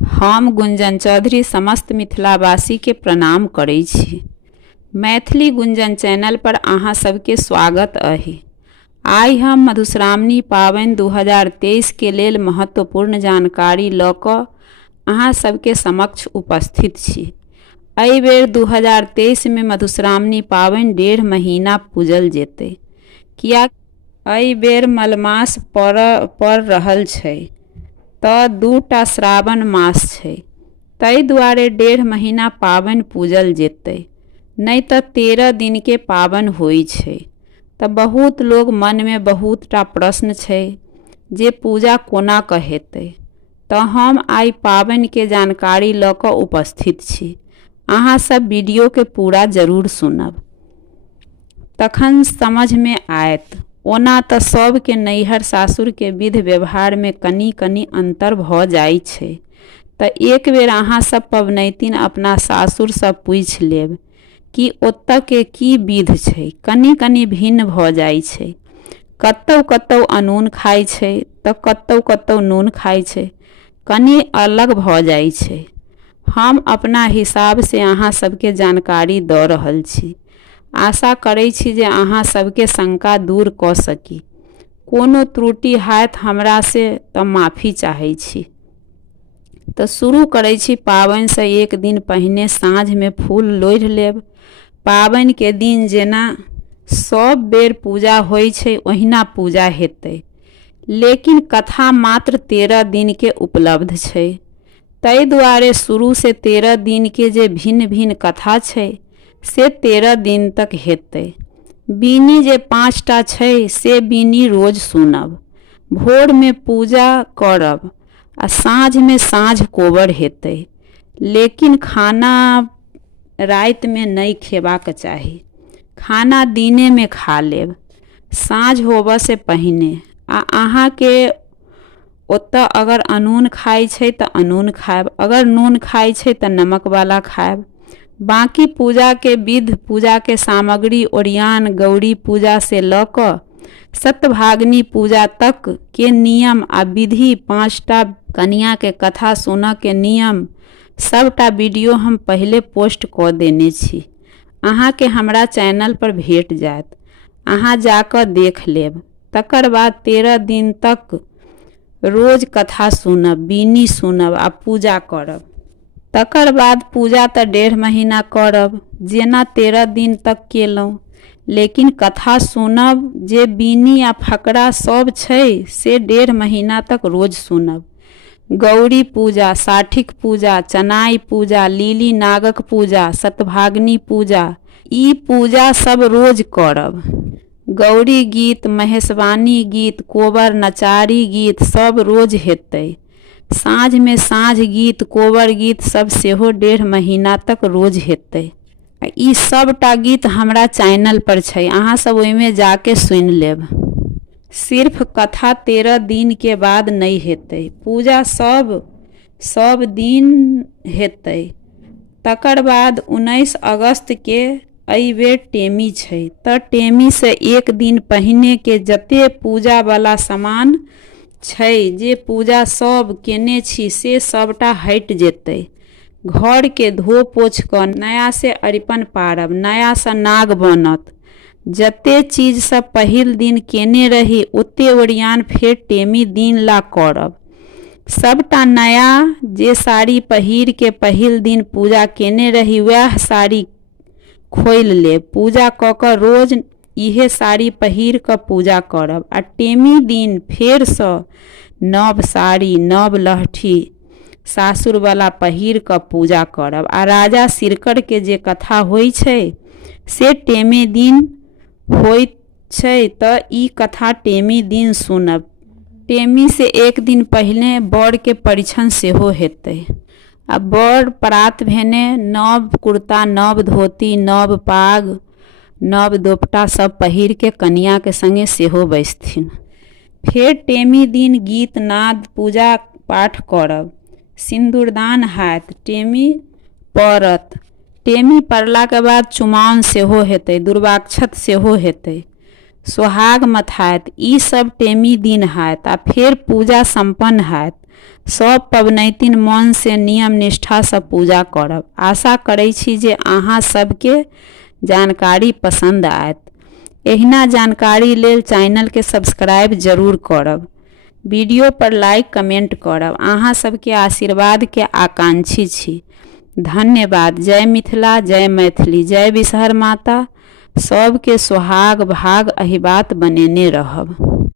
हम गुंजन चौधरी समस्त मिथिलावासी के प्रणाम करै छी। मैथिली गुंजन चैनल पर अहाँ सबके स्वागत अहि। आइ हम मधुश्रावणी पाबनि 2023 के लेल महत्वपूर्ण जानकारी लऽ कऽ अहाँ सबके समक्ष उपस्थित छी। एहि बेर 2023 में मधुश्रावणी पाबनि 1.5 महीना पूजल जेतै, किया एहि बेर मलमास पड़ रहल छै तऽ 2टा श्रावण मास छै, ताहि दुआरे 1.5 महीना पाबनि पूजल जेतै, नहीं तऽ 13 दिन के पाबनि होइ छै। तऽ बहुत लोग मन में बहुत टा प्रश्न छै जे पूजा कोना कऽ हेतै, तऽ हम आइ पाबनि के जानकारी लऽ कऽ उपस्थित छी। अहाँ सब वीडियो के पूरा जरूर सुनब, तखन समझ में आयत। ओना तऽ सबके नैहर सासुर के विधि व्यवहार में कनी अंतर भऽ जाइ छै, तऽ एक बेर अहाँ सब पबनैतिन अपना सासुर से पूछि लेब कि ओतऽ के की विधि छै। कनी भिन्न भऽ जाइ छै, कतौ अनून खाइ छै तऽ कतौ नून खाइ छै, कनी अलग भऽ जाइ छै। हम अपना हिसाब से अहाँ सबके जानकारी दऽ रहल छी। आशा करै छी जे अहाँ सबके शंका दूर कऽ सकी। कोनो त्रुटि हैत हमरा से तऽ माफ़ी चाहै छी। तऽ शुरू करै छी। पाबनि से एक दिन पहिने साँझ में फूल लोढ़ि लेब। पाबनि के दिन जेना सब बेर पूजा होइ छै ओहिना पूजा हेतै, लेकिन कथा मात्र 13 दिन के उपलब्ध छै। ताहि दुआरे शुरू से 13 दिन के जे भिन्न कथा छै से 13 दिन तक हेतै। बीनी जे 5टा छै से बीनी रोज सुनब, भोर में पूजा करब आ साँझ में साँझ कोबर हेतै। लेकिन खाना राति में नहीं खेबाक चाही, खाना दिने में खा लेब साँझ होबऽ से पहिने। आ अहाँ के ओतऽ अगर अनून खाइ छै तऽ अनून खाएब, अगर नून खाइ छै तऽ नमक वाला खाएब। बाकी पूजा के विधि, पूजा के सामग्री, ओरियान, गौरी पूजा से लऽ कऽ सतभागिनी पूजा तक के नियम आ विधि, 5टा कन्या के कथा सुनऽ के नियम, सबटा वीडियो हम पहले पोस्ट कऽ देने छी। अहाँ के हमरा चैनल पर भेट जायत, अहाँ जाकऽ देख लेब। तकर बाद 13 दिन तक रोज कथा सुनब, बीनी सुनब आ पूजा करब। तकर बाद पूजा तऽ 1.5 महीना करब, जेना 13 दिन तक केलहुँ। लेकिन कथा सुनब जे बीनी आ फकरा सब छै से 1.5 महीना तक रोज सुनब। गौरी पूजा, साठिक पूजा, चनाई पूजा, लीली नागक पूजा, सतभागिनी पूजा, ई पूजा सब रोज करब। गौरी गीत, महेशवाणी गीत, कोबर नचारी गीत सब रोज हेतै। साँझ में साँझ गीत, कोबर गीत सब सेहो 1.5 महीना तक रोज हेतै। ई सबटा गीत हमरा चैनल पर छै, अहाँ सब ओहिमे जाके सुनि लेब। सिर्फ कथा 13 दिन के बाद नहीं हेतै, पूजा सब दिन हेतै। तकर बाद 19 अगस्त के एहि बेर टेमी छै, तऽ टेमी से एक दिन पहिने के जते पूजा वाला सामान छै, जे पूजा सब केने छी से सबटा हटि जेतै। घर के धो पोछ कऽ नया से अरिपन पारब, नया से नाग बनत। जते चीज सब पहिल दिन केने रही ओते ओरियान फेर टेमी दिन ला करब। सबटा नया, जे साड़ी पहिर के पहिल दिन पूजा केने रही वह साड़ी खोलि लेब। पूजा कऽ कऽ रोज इहे साड़ी पहिर कऽ पूजा करब। आ टेमी दिन फेर सँ नव साड़ी, नव लहठी सासुर वाला पहिर कऽ पूजा करब। आ राजा सिरकर के जे कथा होइ छै से टेमी दिन होइ छै, तऽ ई कथा टेमी दिन सुनब। टेमी से एक दिन पहले बर के परिछन सेहो हेतै। आ बर प्रात भेने नव कुर्ता, नव धोती, नव पाग, नव दोपटा सब पहिर के कन्या के संगे सेहो बैसथिन। फेर टेमी दिन गीत नाद, पूजा पाठ करब, सिंदूरदान हैत, टेमी पड़त। टेमी पड़ला के बाद चुमाओन सेहो हेतै, दुर्वाक्षत सेहो हेतै, सोहाग मथाइत, ई सब टेमी दिन हैत। आ फेर पूजा संपन्न हैत। सब पबनैतिन मन से नियम निष्ठा से पूजा करब। आशा करै छी जे अहाँ सबके जानकारी पसंद आयत। एहिना जानकारी लेल चैनल के सब्सक्राइब जरूर करब। वीडियो पर लाइक कमेंट करब। अहाँ सबके आशीर्वाद के आकांक्षी छी। धन्यवाद। जय मिथिला, जय मैथिली, जय विषहर माता। सबके सुहाग भाग अहिबात बनेने रहब।